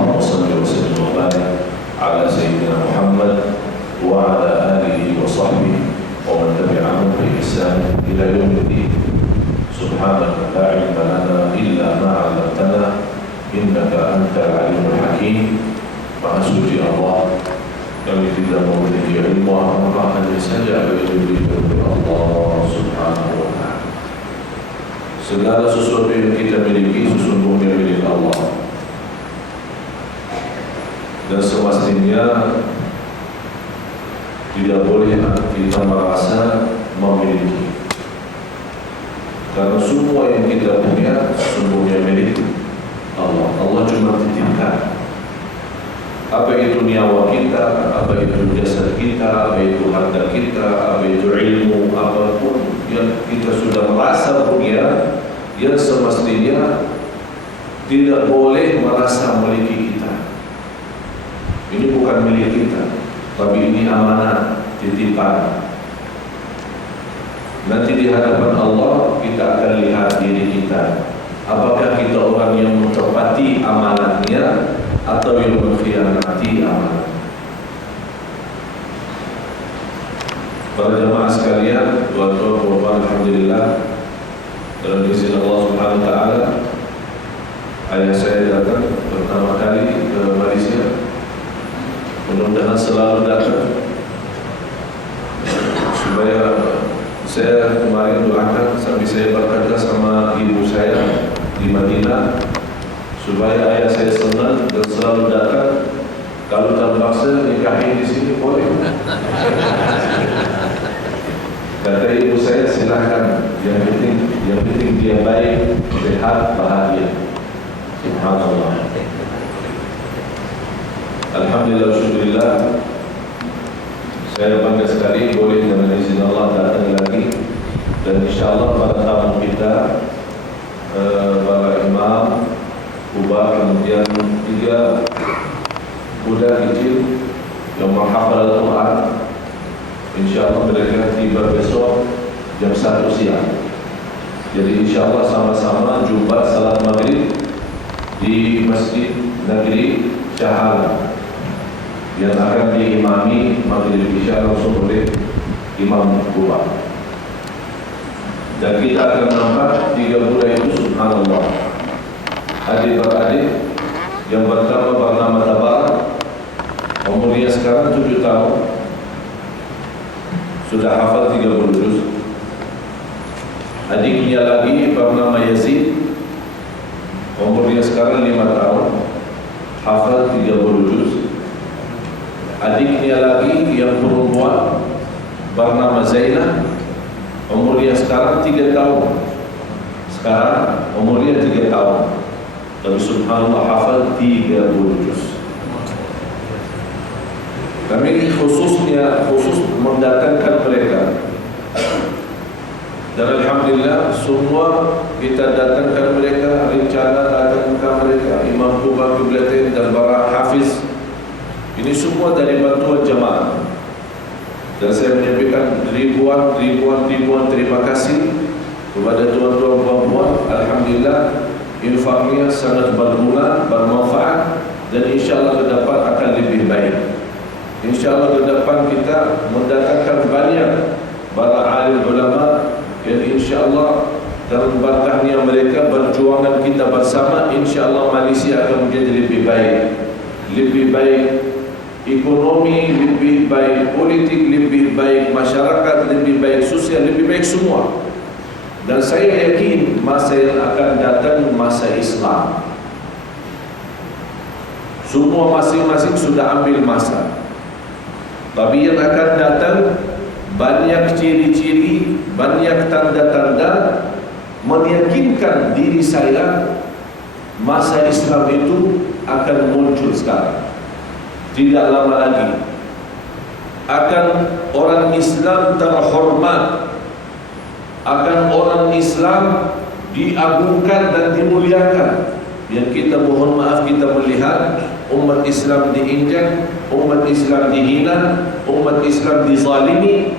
Allahumma salli wa sallim wa barik ala sayyidina Muhammad wa ala alihi wa sahbihi wa man tabi'ahum bi ihsan ila yaumiddin. Subhanaka la ilma lana illa ma 'allamtana innaka antal alimul hakim. Maha suci Allah, kami tidak memiliki ilmu apa-apa, hanya saja apa yang diberikan oleh Allah Subhanahu wa ta'ala. Segala sesuatu yang kita miliki sesungguhnya milik Allah, dan semestinya tidak boleh kita merasa memiliki, karena semua yang kita punya sesungguhnya milik Allah. Allah cuma titipkan. Apa itu nyawa kita, apa itu jasad kita, apa itu harta kita, apa itu ilmu, apapun yang kita sudah merasa punya, yang semestinya tidak boleh merasa memiliki kita. Ini bukan milik kita, tapi ini amanah, titipan. Nanti di hadapan Allah kita akan lihat diri kita, apakah kita orang yang menepati amanahnya atau yang mengkhianati amanah. Para jemaah sekalian, tuan-tuan, alhamdulillah, dalam izin Allah Subhanahu wa taala, ayah saya datang pertama kali ke Malaysia. Mudah-mudahan selalu datang, supaya saya kemarin doakan sampai saya berkata sama ibu saya di Madinah, supaya ayah saya senang dan selalu datang. Kalau terpaksa nikahin di sini boleh. Kata ibu saya, silakan. Yang penting dia baik, sehat, bahagia. Subhanallah. Alhamdulillah, syukurillah. Saya bangga sekali boleh dengan izin Allah datang lagi, dan insyaAllah pada tamu kita para imam, ubah, kemudian 3 budak kecil yang menghafal Al-Quran. InsyaAllah mereka tiba besok jam 1 siang. Jadi insyaAllah sama-sama jumpa salat maghrib di Masjid Negeri Syahala, yang akan diimami maghrib isya langsung oleh Imam Kubah. Dan kita akan nampak 3 budak itu, subhanallah, adik-beradik. Yang pertama bernama Tabar, umurnya sekarang 7 tahun, sudah hafal 30 juz. Adiknya lagi bernama Yazid, umurnya sekarang 5 tahun, hafal 30 juz. Adiknya lagi yang perempuan bernama Zainah, umurnya sekarang 3 tahun. Sekarang umurnya 3 tahun, tapi subhanallah hafal 30 juz. Kami khusus mendatangkan mereka, dan alhamdulillah semua kita datangkan mereka, rencana datangkan mereka, Imam Kubah Qiblatain dan para hafiz. Ini semua dari bantuan jemaah, dan saya menyampaikan ribuan terima kasih kepada tuan-tuan puan-puan. Alhamdulillah, infaknya sangat berguna, bermanfaat, dan insyaAllah ke depan akan lebih baik. InsyaAllah ke depan kita mendatangkan banyak para alim ulama, yang insyaAllah dalam berkahnya mereka, perjuangan kita bersama, insyaAllah Malaysia akan menjadi lebih baik ekonomi, lebih baik politik, lebih baik masyarakat, lebih baik sosial, lebih baik semua. Dan saya yakin masa yang akan datang masa Islam. Semua masing-masing sudah ambil masa, tapi yang akan datang banyak ciri-ciri, banyak tanda-tanda meyakinkan diri saya masa Islam itu akan muncul sekarang. Tidak lama lagi akan orang Islam terhormat, akan orang Islam diagungkan dan dimuliakan. Yang kita mohon maaf, kita melihat umat Islam diinjak, umat Islam dihina, umat Islam dizalimi.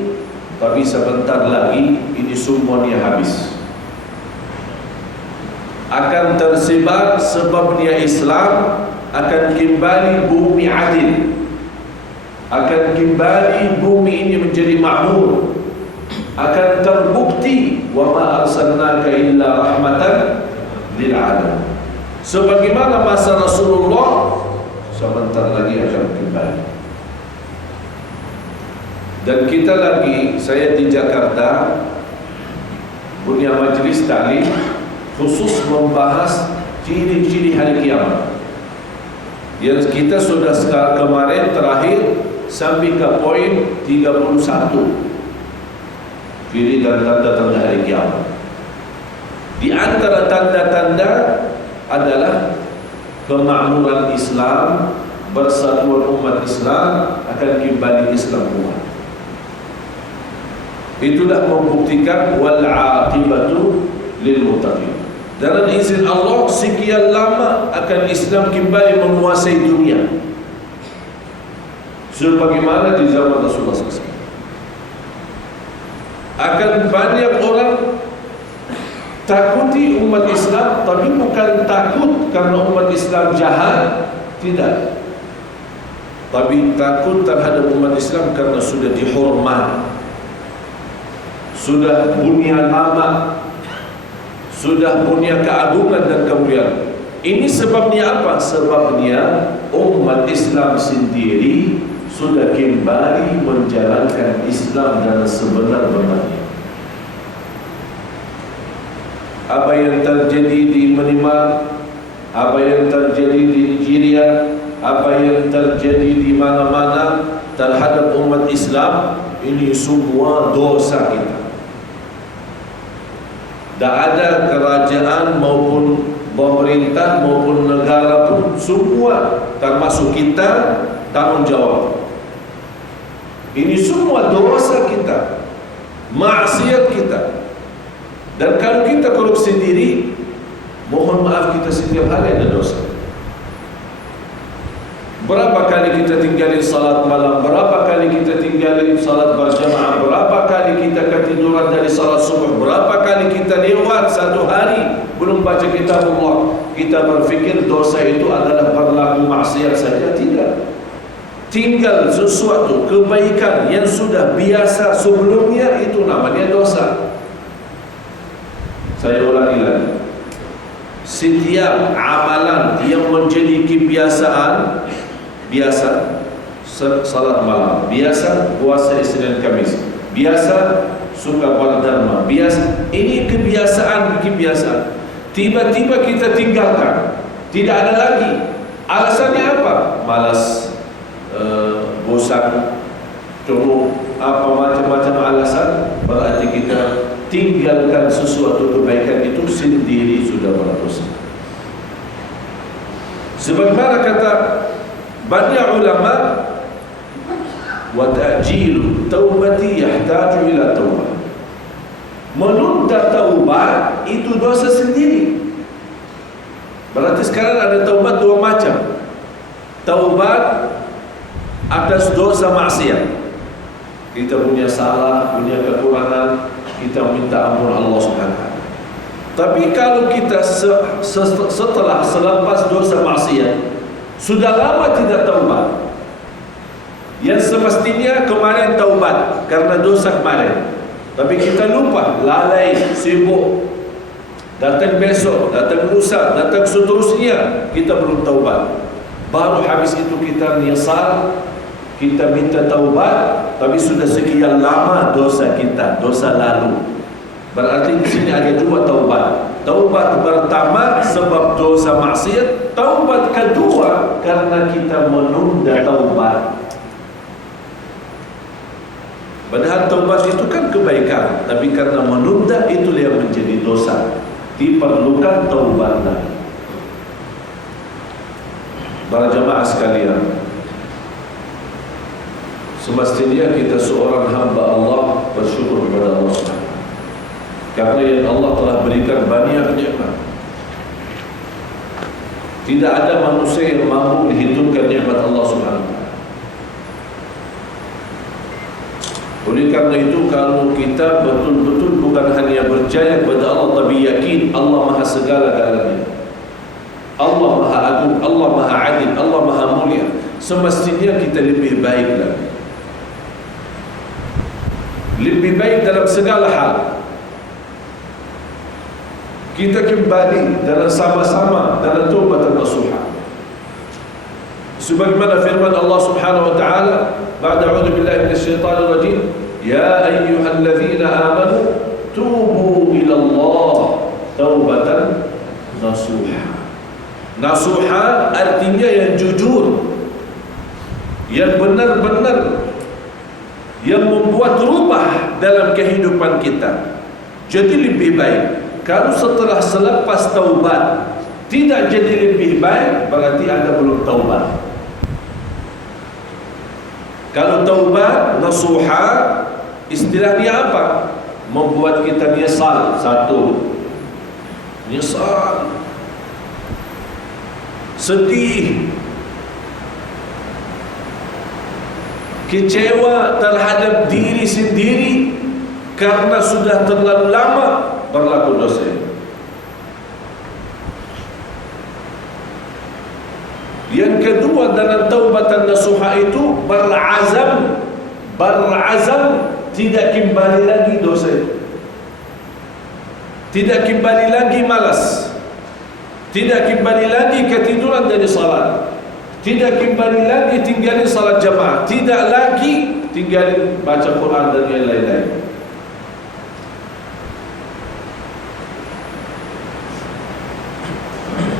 Tapi sebentar lagi ini semuanya habis, akan tersebar sebabnya Islam akan kembali bumi adil, akan kembali bumi ini menjadi makmur, akan terbukti wa ma arsalnaka illa rahmatan lil alamin. Sebagaimana masa Rasulullah, sebentar lagi akan kembali. Dan kita lagi, saya di Jakarta punya majlis taklim khusus membahas ciri-ciri hari kiamat. Yang kita sudah kemarin terakhir sampai ke poin 31, ciri dan tanda-tanda hari kiamat. Di antara tanda-tanda adalah kemakmuran Islam, bersatuan umat Islam, akan kembali Islam umat. Itulah membuktikan wal aqibatu lil muttaqin. Dalam izin Allah, sekian lama akan Islam kembali menguasai dunia, sebagaimana di zaman Rasulullah SAW. Akan banyak orang takuti umat Islam, tapi bukan takut karena umat Islam jahat, tidak, tapi takut terhadap umat Islam karena sudah dihormat, sudah punya nama, sudah punya keagungan dan kemuliaan. Ini sebabnya apa? Sebabnya umat Islam sendiri sudah kembali menjalankan Islam dengan sebenar-benarnya. Apa yang terjadi di Myanmar, apa yang terjadi di Nigeria, apa yang terjadi di mana-mana terhadap umat Islam, ini semua dosa kita. Tak ada kerajaan maupun pemerintah maupun negara pun, semua termasuk kita tanggung jawab. Ini semua dosa kita, maksiat kita. Dan kalau kita korupsi diri, mohon maaf, kita setiap hari ada dosa. Berapa kali kita tinggalin salat malam, berapa kali kita tinggalin salat berjamaah, berapa kali kita ketiduran dari salat subuh, berapa kali kita lewat satu hari belum baca kitab Allah. Kita berfikir dosa itu adalah berlaku maksiat saja. Tidak. Tinggal sesuatu kebaikan yang sudah biasa sebelumnya, itu namanya dosa. Saya ulangi lagi, setiap amalan yang menjadi kebiasaan, biasa salat malam, biasa puasa Isnin Kamis, biasa suka berdharma, biasa, ini kebiasaan. Tiba-tiba kita tinggalkan, tidak ada lagi. Alasannya apa? Malas, bosan, coba apa macam-macam alasan. Berarti kita tinggalkan sesuatu kebaikan itu sendiri sudah berdosa. Sebagaimana kata banyak ulama, wa ta'jilu taubati yahtaju ila taubah. Menunda taubat itu dosa sendiri. Berarti sekarang ada taubat dua macam. Taubat atas dosa maksiat, kita punya salah, punya kekurangan, kita minta ampun Allah Subhanahu. Tapi kalau kita setelah selepas dosa maksiat sudah lama tidak taubat, yang semestinya kemarin taubat karena dosa kemarin, tapi kita lupa, lalai, sibuk, datang besok, datang lusa, datang seterusnya, kita belum taubat. Baru habis itu kita nyesal, kita minta taubat, tapi sudah sekian lama dosa kita, dosa lalu. Berarti di sini ada dua taubat. Taubat pertama sebab dosa maksiat, taubat kedua karena kita menunda taubat. Padahal taubat itu kan kebaikan, tapi karena menunda itu yang menjadi dosa. Diperlukan taubat lagi. Para jemaah sekalian, semestinya kita seorang hamba Allah bersyukur kepada Allah Subhanahu, karena yang Allah telah berikan banyak nikmat. Tidak ada manusia yang mampu menghitungkan nikmat Allah Subhanahu. Oleh karena itu, kalau kita betul-betul bukan hanya berjaya kepada Allah, tapi yakin Allah Maha segala-galanya, Allah Maha Agung, Allah Maha Adil, Allah Maha Mulia. Semestinya kita lebih baik lagi, lebih baik dalam segala hal. Kita kembali dalam sama-sama dalam taubat nasuha, sebagaimana firman Allah Subhanahu wa taala, ba'da a'udzu billahi minasyaitonir rajim, ya ayyuhalladzina amanu tubu ila Allah taubatan nasuha. Nasuha artinya yang jujur, yang benar-benar, yang membuat rubah dalam kehidupan kita. Jadi lebih baik. Kalau setelah selepas taubat tidak jadi lebih baik, berarti Anda belum taubat. Kalau taubat nasuha, istilahnya apa? Membuat kita nyesal. Satu, nyesal, sedih, kecewa terhadap diri sendiri karena sudah terlalu lama berlaku dosa. Yang kedua dalam taubatan nasuha itu berazam tidak kembali lagi dosa itu, tidak kembali lagi malas, tidak kembali lagi ketiduran dari salat, tidak kembali lagi tinggalin salat jamaah, tidak lagi tinggalin baca Quran dan yang lain-lain.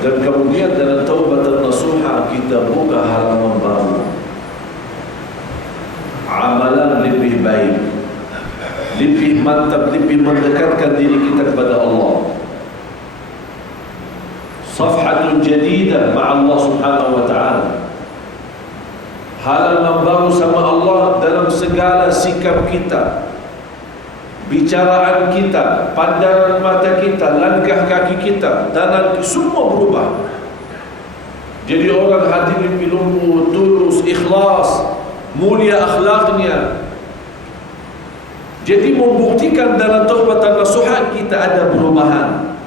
Dan kemudian dalam taubatan nasuha kita buka halaman baru, amalan lebih baik, lebih mantap, lebih mendekatkan diri kita kepada Allah. Safhatun jadidah ma'allah subhanahu wa ta'ala, halaman baru sama Allah dalam segala sikap kita, bicaraan kita, pandangan mata kita, langkah kaki kita, dan semua berubah. Jadi orang hati lebih lembut, tulus, ikhlas, mulia akhlaknya. Jadi membuktikan dalam taubatan nasuha kita ada perubahan,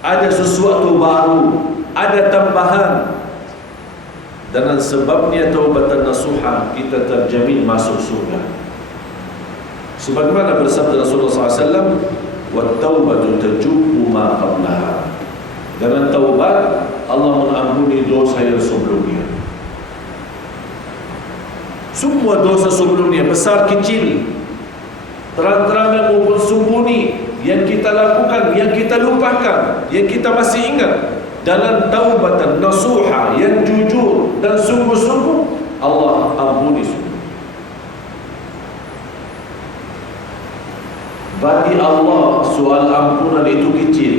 ada sesuatu baru, ada tambahan. Dan sebabnya taubatan nasuha kita terjamin masuk surga. Sebagaimana bersabda Rasulullah SAW, "Wat-taubatu tajubbu ma qablaha." Dengan taubat Allah mengampuni dosa yang sebelumnya. Semua dosa sebelumnya, besar kecil, terang-terangan maupun sembunyi, yang kita lakukan, yang kita lupakan, yang kita masih ingat, dalam taubatan nasuha yang jujur dan sungguh-sungguh, Allah ampuni semua. Bagi Allah soal ampunan itu kecil.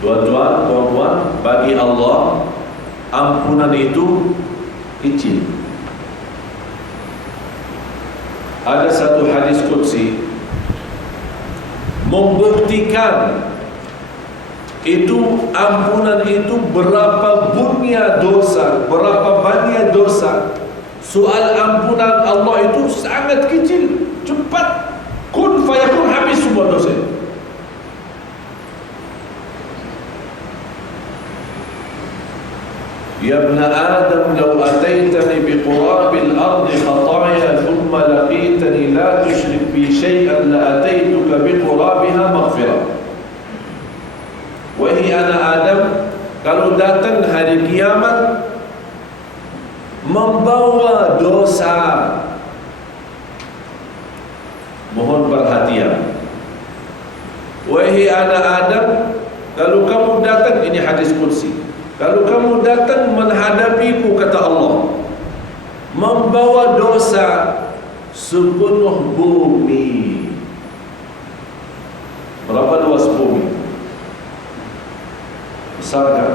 Tuan-tuan, puan-puan, bagi Allah ampunan itu kecil. Ada satu hadis qudsi membuktikan itu ampunan itu berapa bunyi dosa, berapa banyak dosa. Soal ampunan Allah itu sangat kecil, cepat, kun fayakun, habis semua dosa. Ya ibn Adam, law ataitani biqurabil ardi khataya thumma laqitani la tushrik bi shay'an la ataituka biqurabiha maghfirah. Wahai anak Adam, kalau datang hari kiamat membawa dosa, mohon perhatian. Wahai anak Adam, kalau kamu datang, ini hadis qudsi, kalau kamu datang menghadapiku, kata Allah, membawa dosa sepenuh bumi. Berapa luas bumi? Besar kan?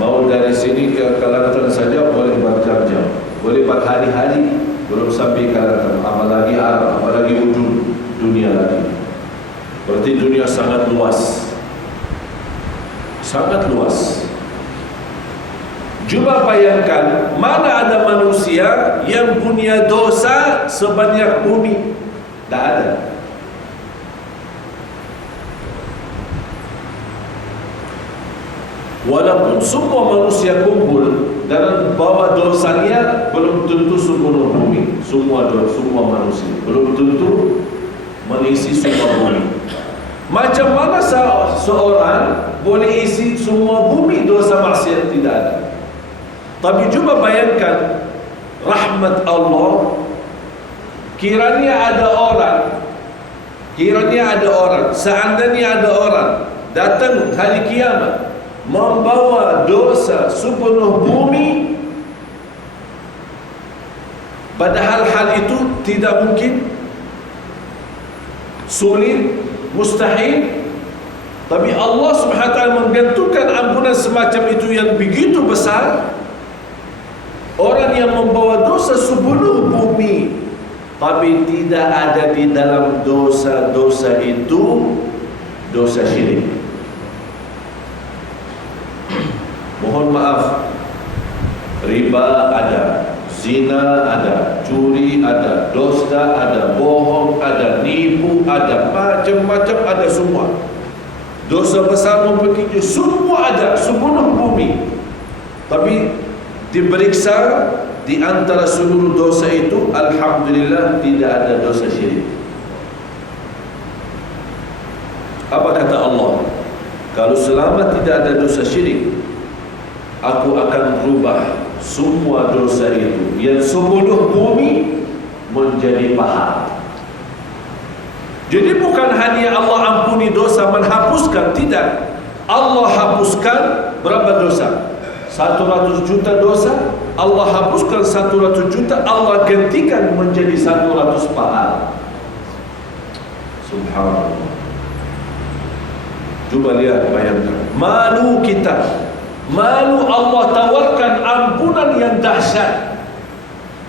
Mau dari sini ke Kelantan saja boleh berjam-jam, boleh berhari-hari, belum sampai Kelantan, apalagi Arab, apalagi ujung dunia lagi. Berarti dunia sangat luas, sangat luas. Cuba bayangkan, mana ada manusia yang punya dosa sebanyak bumi? Tak ada. Walaupun semua manusia kumpul dalam bawa dosanya, belum tentu seluruh bumi, semua manusia belum tentu mengisi semua bumi. Macam mana seorang boleh isi semua bumi dosa maksiat? Tidak ada. Tapi cuba bayangkan rahmat Allah. Kiranya ada orang, seandainya ada orang datang hari kiamat membawa dosa sepenuh bumi, padahal hal itu tidak mungkin, sulit, mustahil. Tapi Allah Subhanahu wa ta'ala menggantungkan ampunan semacam itu yang begitu besar. Orang yang membawa dosa sepenuh bumi, tapi tidak ada di dalam dosa-dosa itu dosa syirik. Mohon maaf, riba ada, zina ada, curi ada, dosa ada, bohong ada, nipu ada, macam-macam ada semua. Dosa besar maupun kecil semua ada sepenuh bumi. Tapi diperiksa di antara seluruh dosa itu, alhamdulillah tidak ada dosa syirik. Apa kata Allah? Kalau selama tidak ada dosa syirik, aku akan berubah semua dosa itu yang sepenuh bumi menjadi pahala. Jadi bukan hanya Allah ampuni dosa, menghapuskan, tidak. Allah hapuskan berapa dosa? 100 juta dosa, Allah hapuskan 100 juta, Allah gantikan menjadi 100 pahala. Subhanallah. Cuba lihat, bayangkan. Malu kita, malu Allah tawarkan ampunan yang dahsyat,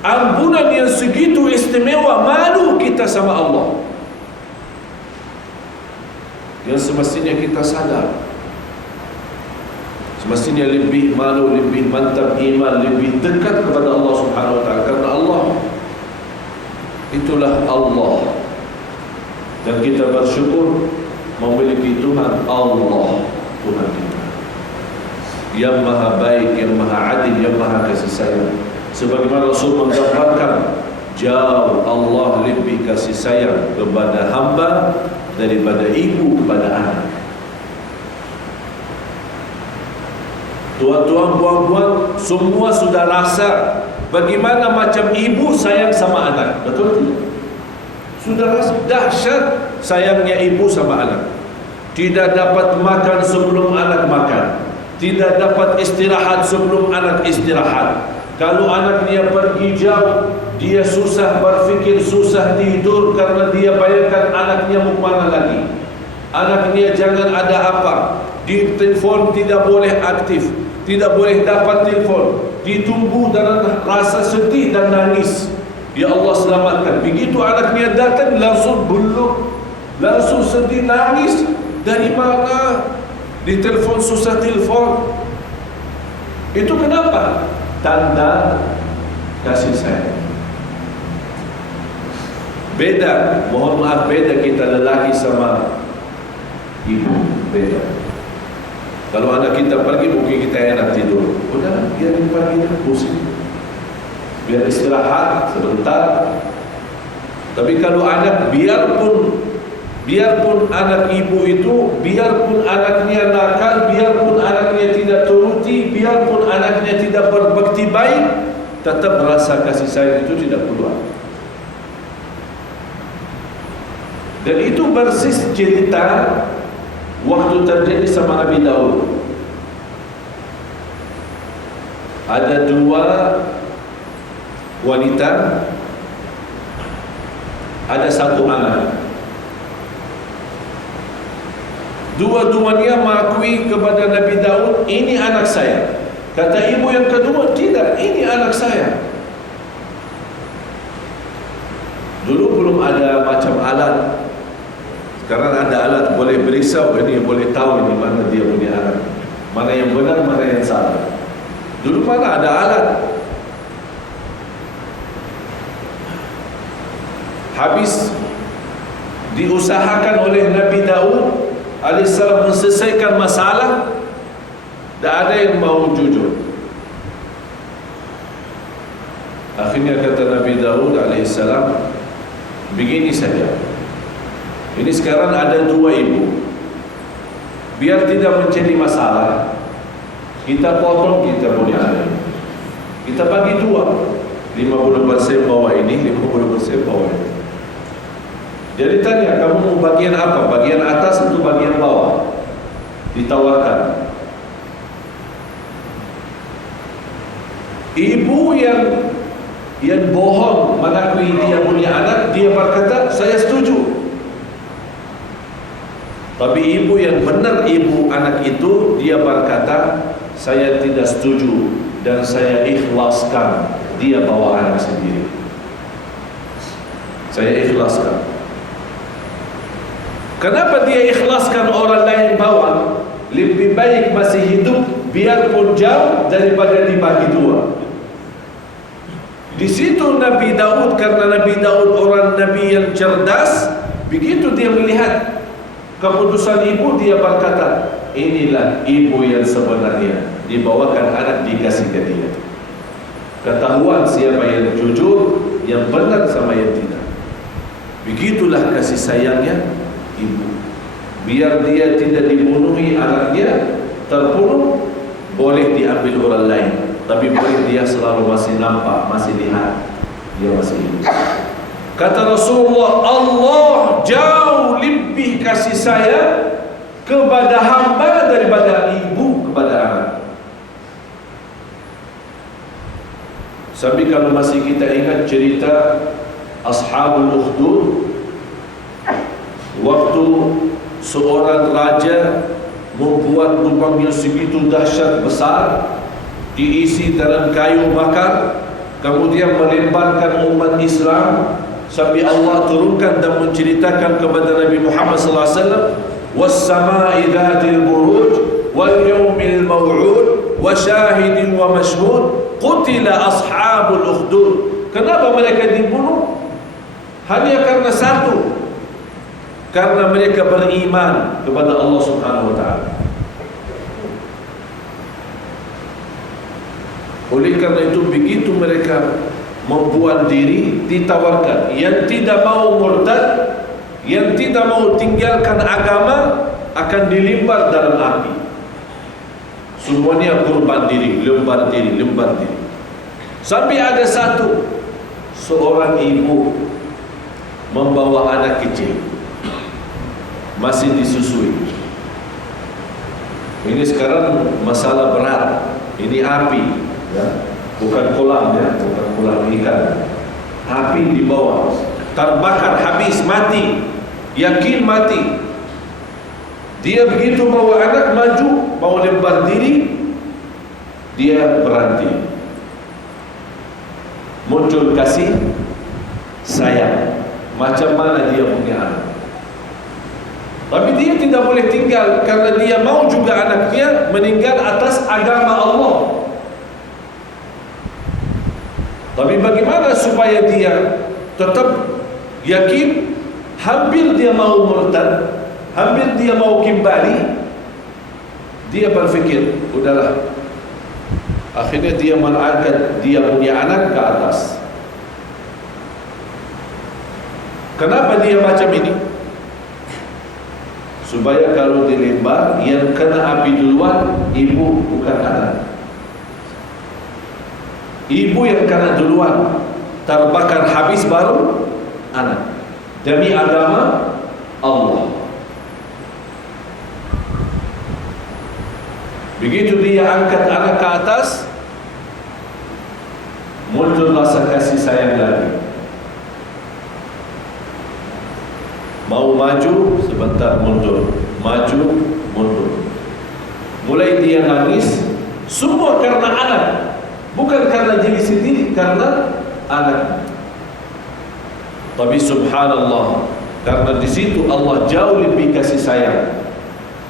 ampunan yang segitu istimewa, malu kita sama Allah. Yang semestinya kita sadar, semestinya lebih malu, lebih mantap iman, lebih dekat kepada Allah Subhanahu wa ta'ala. Karena Allah, itulah Allah. Dan kita bersyukur memiliki Tuhan Allah, Tuhan kita yang maha baik, yang maha adil, yang maha kasih sayang. Sebagaimana Rasul menggambarkan, jauh Allah lebih kasih sayang kepada hamba daripada ibu kepada anak. Tuan-tuan, puan-puan, semua sudah rasa bagaimana macam ibu sayang sama anak, betul tidak? Sudah rasa dahsyat sayangnya ibu sama anak. Tidak dapat makan sebelum anak makan, tidak dapat istirahat sebelum anak istirahat. Kalau anak dia pergi jauh, dia susah berfikir, susah tidur, karena dia bayangkan anaknya mau mana lagi. Anaknya jangan ada apa, di telefon tidak boleh aktif, tidak boleh dapat telefon, ditunggu dalam rasa sedih dan nangis. Ya Allah selamatkan. Begitu anaknya datang langsung beluk, langsung sedih, nangis. Dari mana? Di telefon susah telefon. Itu kenapa? Tanda kasih sayang. Beda, mohon maaf, beda kita lelaki sama ibu, beda. Kalau anak kita pergi, mungkin kita enak tidur, udah biarin pergi, pusing, biar istirahat sebentar. Tapi kalau anak, biarpun anak ibu itu, biarpun anaknya nakal, biarpun anaknya tidak turuti, biarpun anaknya tidak berbakti baik, tetap rasa kasih sayang itu tidak keluar. Dan itu persis cerita waktu terjadi sama Nabi Daud. Ada dua wanita, ada satu anak. Dua-duanya mengakui kepada Nabi Daud, ini anak saya. Kata ibu yang kedua, tidak, ini anak saya. Dulu belum ada macam alat. Sekarang ada alat, boleh beriksa, ini boleh tahu ini mana dia punya anak, mana yang benar, mana yang salah. Dulu mana ada alat. Habis diusahakan oleh Nabi Daud alaihissalam menyelesaikan masalah, Tak ada yang mau jujur. Akhirnya kata Nabi Daud alaihissalam, begini saja. Ini sekarang ada dua ibu. Biar tidak menjadi masalah, kita potong kita punya anak. Kita bagi dua, 50% bawah ini, 50% bawah ini. Jadi tanya, kamu mau bagian apa? Bagian atas atau bagian bawah? Ditawarkan. Ibu yang bohong mengakui dia punya anak, dia berkata, saya setuju. Tapi ibu yang benar, ibu anak itu, dia berkata, saya tidak setuju dan saya ikhlaskan dia bawa anak sendiri. Saya ikhlaskan. Kenapa dia ikhlaskan orang lain bawa? Lebih baik masih hidup biarpun jauh daripada dibagi dua. Di situ Nabi Daud, karena Nabi Daud orang Nabi yang cerdas, begitu dia melihat keputusan ibu, dia berkata, inilah ibu yang sebenarnya. Dibawakan anak, dikasih ke dia. Ketahuan siapa yang jujur, yang benar sama yang tidak. Begitulah kasih sayangnya ibu. Biar dia tidak dibunuhi anaknya, terbunuh, boleh diambil orang lain, tapi boleh dia selalu masih nampak, masih lihat dia masih hidup. Kata Rasulullah, Allah jauh lebih kasih sayang kepada hamba daripada ibu kepada anak. Sampai kalau masih kita ingat cerita Ashabul Ukhdud, waktu seorang raja membuat lubang yang segitu dahsyat besar, diisi dalam kayu bakar, kemudian melemparkan umat Islam, sampai Allah turunkan dan menceritakan kepada Nabi Muhammad sallallahu alaihi wasallam, was-samaa'i dzatil buruj wal yawmil maw'ud wa syahidin wa mashhud qutila ashabul ukhdud. Kenapa mereka dibunuh? Hanya karena satu, karena mereka beriman kepada Allah Subhanahu wa taala. Oleh karena itu, begitu mereka membuat diri, ditawarkan. Yang tidak mau murtad, yang tidak mau tinggalkan agama, akan dilempar dalam api. Semuanya kurban diri, lembar diri, lembar diri. Sampai ada satu, seorang ibu membawa anak kecil, masih disusui. Ini sekarang masalah berat. Ini api, ya, bukan kolam, ya, bukan kolam ikan. Api di bawah, terbakar habis, mati, yakin mati. Dia begitu bawa anak maju, mau lempar diri, dia berhenti. Muncul kasih sayang. Macam mana dia punya anak? Tapi dia tidak boleh tinggal, karena dia mau juga anaknya meninggal atas agama Allah. Tapi bagaimana supaya dia tetap yakin? Hampir dia mau murtad, hampir dia mau kembali. Dia berfikir, udahlah. Akhirnya dia mengangkat dia punya anak ke atas. Kenapa dia macam ini? Supaya kalau dilempar, yang kena api duluan ibu, bukan anak. Ibu yang kena duluan, terbakar habis, baru anak. Demi agama Allah. Begitu dia angkat anak ke atas, muncul rasa kasih sayang lagi. Mau maju, sebentar mundur, maju, mundur. Mulai dia nangis, semua karena anak, bukan karena diri sendiri, karena anak. Tapi subhanallah, karena di situ Allah jauh lebih kasih sayang.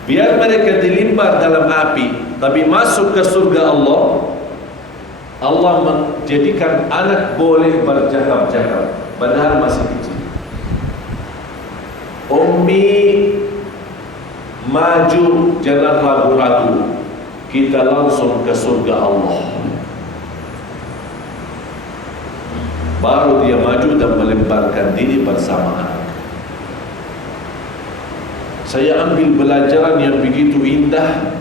Biar mereka dilempar dalam api, tapi masuk ke surga Allah. Allah menjadikan anak boleh bercakap-cakap, padahal masih kecil. Ummi maju, jangan ragu-ragu. kita langsung ke surga Allah. Baru dia maju dan melemparkan diri bersama anak. Saya ambil pelajaran yang begitu indah,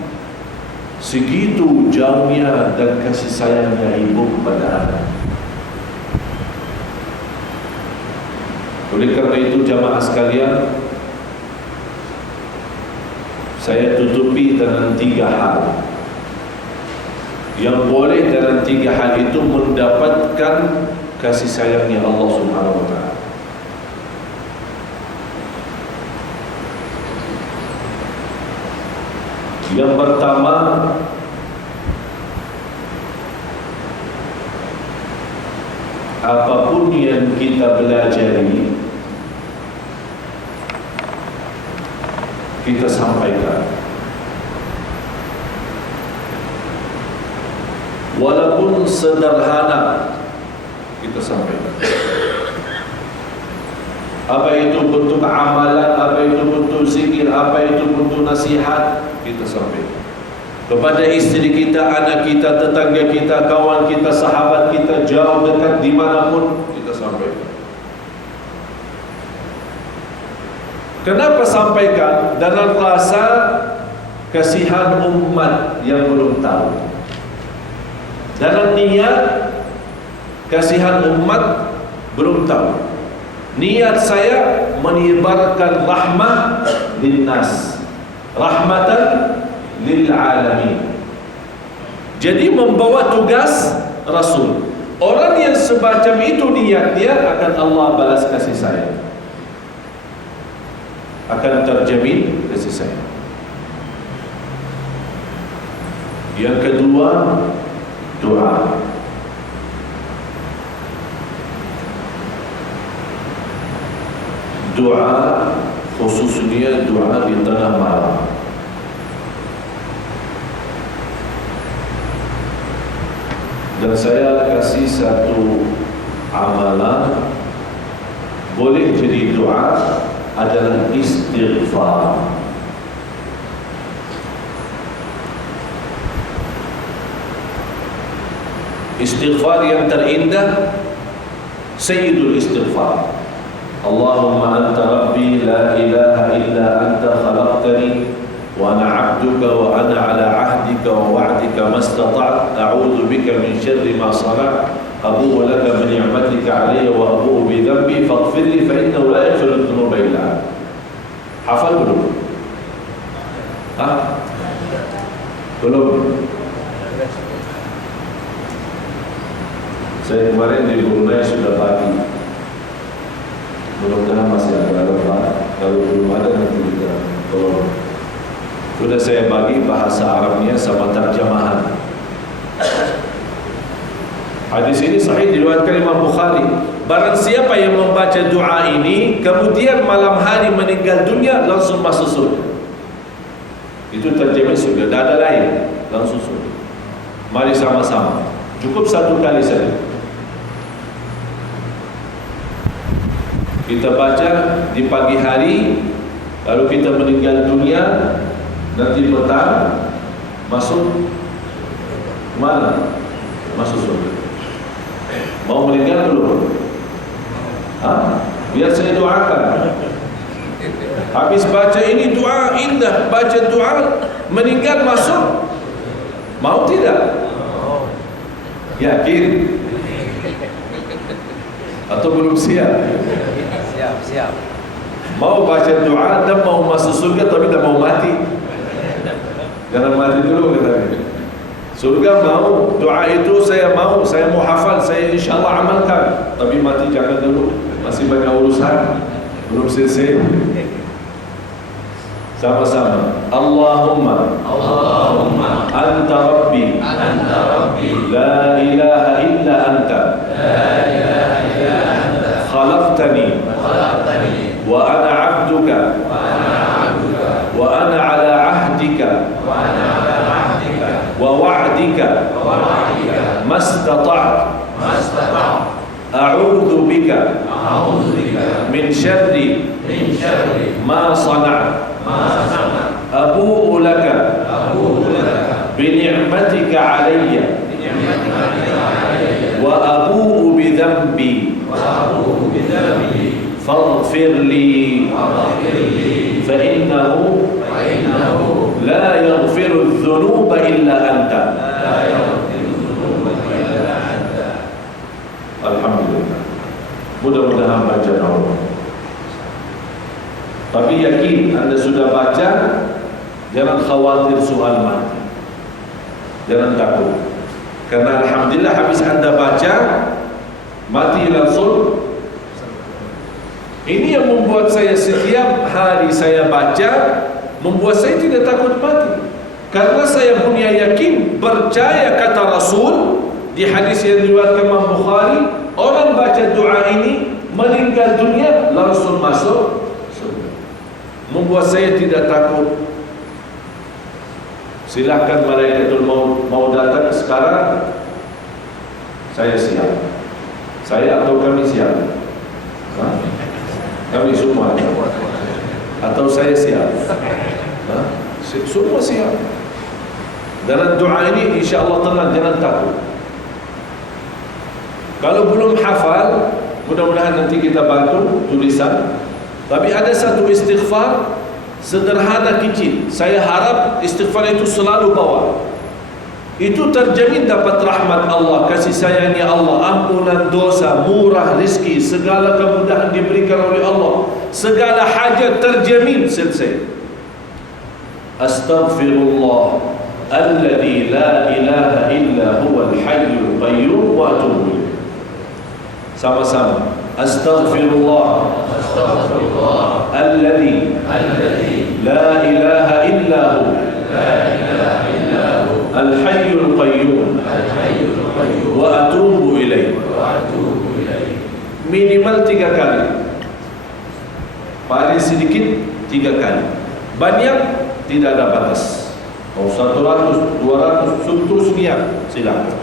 segitu jauhnya dan kasih sayangnya ibu kepada anak. Oleh kerana itu jamaah sekalian, saya tutupi dengan 3 hal yang boleh dalam 3 hal itu mendapatkan kasih sayangnya Allah Subhanahu wa ta'ala. Yang pertama, apapun yang kita pelajari, kita sampaikan. Walaupun sederhana, kita sampaikan. Apa itu bentuk amalan, apa itu bentuk zikir, apa itu bentuk nasihat, kita sampaikan. Kepada istri kita, anak kita, tetangga kita, kawan kita, sahabat kita, jauh dekat dimanapun, kita sampaikan. Kenapa sampaikan? Dalam rasa kasihan umat yang belum tahu. Dalam niat kasihan umat belum tahu. Niat saya menyebarkan rahmah linnas, rahmatan lil alamin. Jadi membawa tugas Rasul. Orang yang semacam itu niatnya, akan Allah balas kasih sayang, akan terjamin kasih sayang. Yang kedua, doa. Doa, khususnya doa di tengah malam. Dan saya kasih satu amalan, boleh jadi doa, adalah istighfar. Istighfar yang terindah, sayyidul istighfar. Allahumma anta rabbi la ilaha illa anta khalaqtani wa ana 'abduka wa ana 'ala 'ahdika wa wa'dika mastata'tu a'udzu bika min syarri ma sana'tu abu'u laka bi ni'matika 'alayya wa abu'u bi dhanbi faghfir li fa innahu la yaghfiru dhunuba illa anta. Hafal belum? Belum. Saya kemarin di Brunei sudah bagi. Mudah-mudahan masih ada lebar. Kalau belum ada nanti kita tolong. Sudah saya bagi bahasa Arabnya sama terjemahan. Hadis ini sahih diriwayatkan Imam Bukhari. Barang siapa yang membaca doa ini, kemudian malam hari meninggal dunia, langsung masuk surga. Itu terjamin surga, tidak ada lain, langsung surga. Mari sama-sama. Cukup satu kali saja. Kita baca di pagi hari, lalu kita meninggal dunia, nanti petang masuk mana? Masuk surga. Mau meninggal belum? Biar saya doakan. Habis baca ini doa indah, baca doa meninggal masuk. Mau tidak? Yakin? Atau belum siap? Siap. Mau baca doa dan mau masuk surga tapi tak mau mati. Jangan mati dulu katanya. Surga mau, doa itu saya mau hafal, saya insyaAllah amalkan. Tapi mati jangan dulu, masih banyak urusan, belum selesai. Sama-sama. Allahumma anta rabbi la ilaha illa anta khalaqtani wa ana 'abduka wa ana 'ala 'ahdika wa wa'dika mastata'tu a'udzu bika min syarri ma sana'tu abu'u laka bi ni'matika alayya wa abu'u bidhanbi faghfir li fa innahu la yaghfiru adh-dhunuba illa anta. Alhamdulillah. Mudah-mudahan baca Allah. Tapi yakin anda sudah baca, jangan khawatir soal mati. Jangan takut. Karena alhamdulillah habis anda baca, mati langsung. Ini yang membuat saya setiap hari saya baca, membuat saya tidak takut mati. Karena saya punya yakin, percaya kata Rasul di hadis yang diriwayatkan Imam Bukhari, orang baca doa ini meninggal dunia langsung masuk surga. Membuat saya tidak takut. Silakan malaikatul maut mau datang sekarang, saya siap. Saya atau kami siap? Kami semua atau saya siap? Semua siap. Dalam doa ini insya Allah tenang, jangan takut. Kalau belum hafal, mudah-mudahan nanti kita bantu tulisan. Tapi ada satu istighfar sederhana kecil. Saya harap istighfar itu selalu bawa. Itu terjamin dapat rahmat Allah, kasih sayangnya Allah, ampunan dosa, murah rezeki, segala kemudahan diberikan oleh Allah, segala hajat terjamin selesai. Astaghfirullah alladzi la ilaha illa huwal hayyul qayyum wa atubu ilaih. Sama-sama. Astaghfirullah alladzi la ilaha illa hu al-hayyul qayyum wa atubu ilaih. Minimal 3 kali. Paling sedikit 3 kali. Banyak tidak ada batas. Mau 100, 200, terus niat, silakan.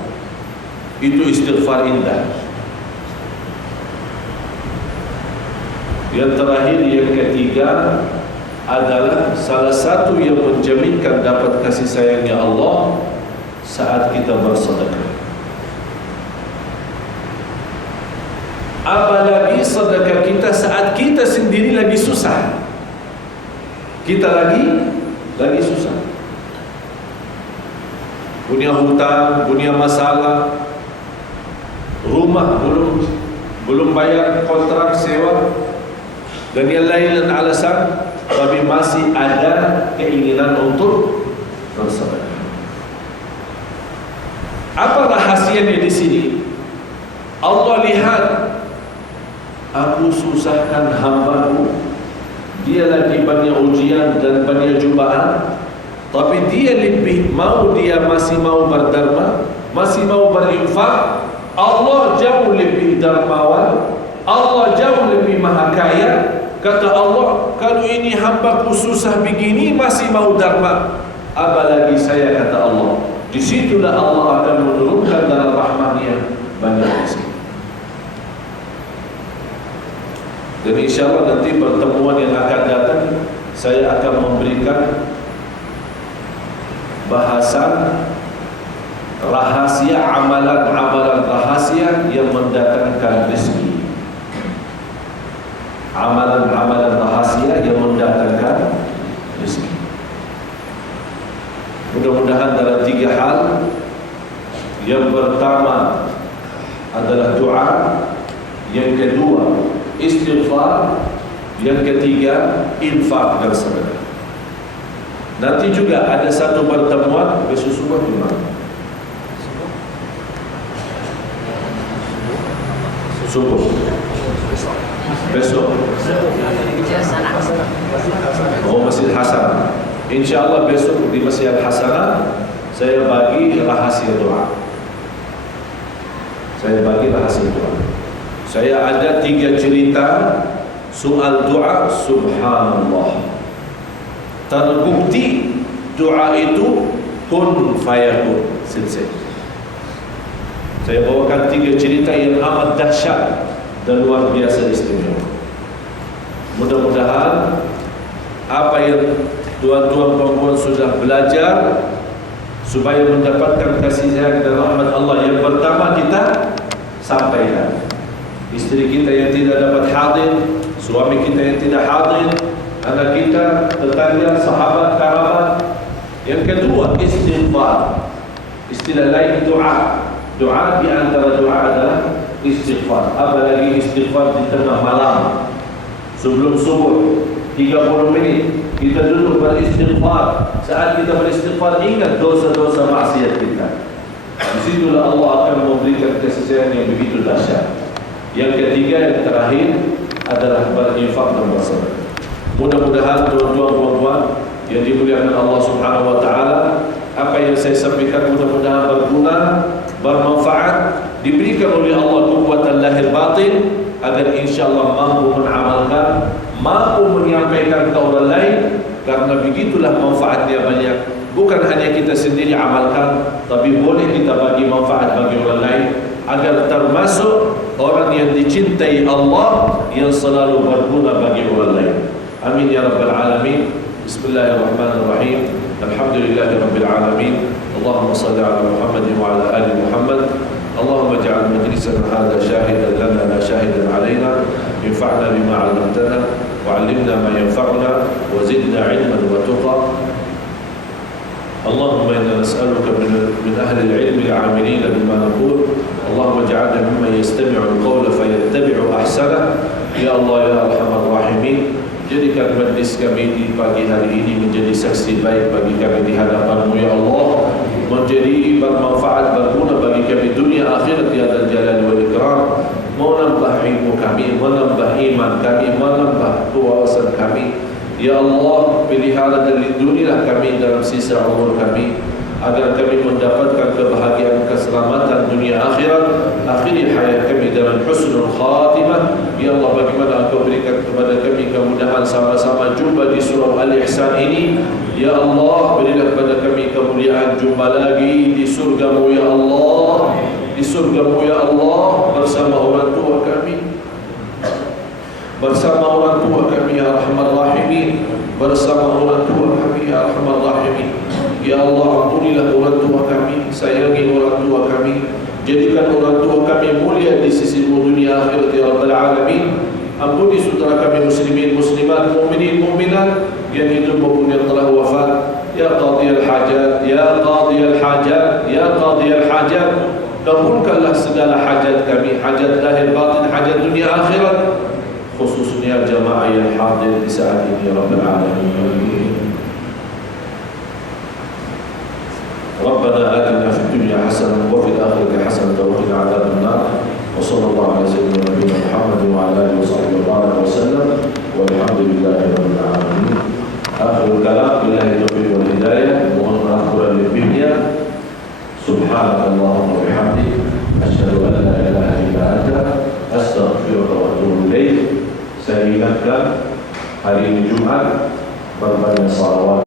Itu istighfar indah. Yang terakhir, yang ketiga adalah salah satu yang menjaminkan dapat kasih sayangnya Allah saat kita bersedekah. Apalagi sedekah kita saat kita sendiri lagi susah. Kita lagi susah. Punya hutang, punya masalah, rumah belum bayar kontrak sewa, dan yang lain alasan, tapi masih ada keinginan untuk bersedekah. Apa rahasianya di sini? Allah lihat, aku susahkan hamba-Ku, dia lagi banyak ujian dan banyak cobaan, tapi dia lebih mau, dia masih mau berderma, masih mau berinfak. Allah jauh lebih dermawan, Allah jauh lebih maha kaya. Kata Allah, kalau ini hamba-Ku susah begini masih mau derma, apalagi saya, kata Allah. Disitulah Allah akan menurunkan dalam rahmat-Nya banyak rezeki. Dan insya Allah nanti pertemuan yang akan datang, saya akan memberikan bahasan rahasia, amalan-amalan rahasia yang mendatangkan rezeki. Amalan-amalan rahasia yang mendatangkan rezeki. Mudah-mudahan dalam 3 hal. Yang pertama adalah doa, yang kedua istighfar, yang ketiga infak dan sedekah. Nanti juga ada satu pertemuan besok subuh di mana? Subuh. Besok. Oh, Masjid Hasan. InsyaAllah besok di Masjid Hasanah saya bagi rahasia doa. Saya ada 3 cerita soal doa. Subhanallah, terbukti doa itu kun fayakun. Selesai. Saya bawakan 3 cerita yang amat dahsyat dan luar biasa istimewa. Mudah-mudahan apa yang tuan-tuan perempuan sudah belajar supaya mendapatkan kasih sayang dan rahmat Allah. Yang pertama kita sampaikan. Istri kita yang tidak dapat hadir, suami kita yang tidak hadir, anak kita, tetangga, sahabat, kerabat. Yang kedua, istighfar. Istilah lain doa. Doa di antara doa adalah istighfar. Apalagi istighfar di tengah malam sebelum subuh 30 menit kita duduk beristighfar. Saat kita beristighfar, ingat dosa-dosa maksiat kita. Disitulah Allah akan memberikan kasih sayang yang begitu dahsyat. Yang ketiga, yang terakhir adalah berinfak dan bersedekah. Mudah-mudahan tuan-tuan yang dimuliakan Allah Subhanahu wa taala, apa yang saya sampaikan mudah-mudahan berguna, bermanfaat, diberikan oleh Allah kekuatan lahir batin agar insyaallah mampu mengamalkan, mampu menyampaikan ke orang lain, karena begitulah manfaatnya banyak. Bukan hanya kita sendiri amalkan, tapi boleh kita bagi manfaat bagi orang lain agar termasuk orang yang dicintai Allah yang selalu berguna bagi orang lain. Amin ya rabbal alamin. Bismillahirrahmanirrahim. Alhamdulillahirabbil alamin. Allahumma salli ala Muhammad wa ala ali Muhammad. Allahumma ij'al majlisana hadha shahidan lana la shahidan alaina. Infa'na bima 'allamtana wa 'allimna ma yanfa'una wa zidna 'ilman wa tuqa. اللهم إنا نسألك من أهل العلم العاملين بما نقول. اللهم اجعلنا ممن يستمع القول فيتبع أحسنه. Ya Allah ya Arhamar Rahimin, jadikan majlis kami di pagi hari ini menjadi saksi baik bagi kami di hadapan-Mu ya Allah, menjadi bermanfaat, berguna bagi kami dunia akhirat ya Dzal Jalali wal Ikram. Menambah ilmu kami, menambah iman kami, menambah kewawasan kami. Ya Allah, pelihara dan lindungilah kami dalam sisa umur kami, agar kami mendapatkan kebahagiaan, keselamatan dunia akhirat. Akhiri hayat kami dalam husnul khatimah. Ya Allah, bagaimana Engkau berikan kepada kami kemudahan sama-sama jumpa di surah Al-Ihsan ini. Ya Allah, berilah kepada kami kemuliaan jumpa lagi di surga-Mu ya Allah, di surga-Mu ya Allah, bersama orang tua kami, bersama orang tua kami ya Rahman Rahimin, bersama orang tua kami ya Rahman Rahimin. Ya Allah, ampunilah orang tua kami, sayangi orang tua kami, jadikan orang tua kami mulia di sisi-Mu dunia akhirat ya Rabbal Alamin. Ampuni saudara kami muslimin, muslimat, mukminin, mukminat yang hidup maupun yang telah wafat. Ya Qadiyal Hajat, Ya Qadiyal Hajat, Ya Qadiyal Hajat, kabulkanlah segala hajat kami, hajat lahir batin, hajat dunia akhirat, khususnya jamaah yang hadir di saat ini ya Rabbal Alamin. Rabbana atina fid dunya hasanah wa fil akhirati hasanah wa qina adzaban nar. Wa sallallahu ala sayyidina Muhammad wa ala alihi wa sallam. Walhamdulillahi rabbil alamin. Akhirul kalam, billahi taufiq wal hidayah. Mohon maaf kurang lebihnya. Subhanallahumma wa bihamdihi, asyhadu an la ilaha illa anta, astaghfiruka wa atubu ilaik. Saya ingatkan hari ini Jumat, berbanyak salawat.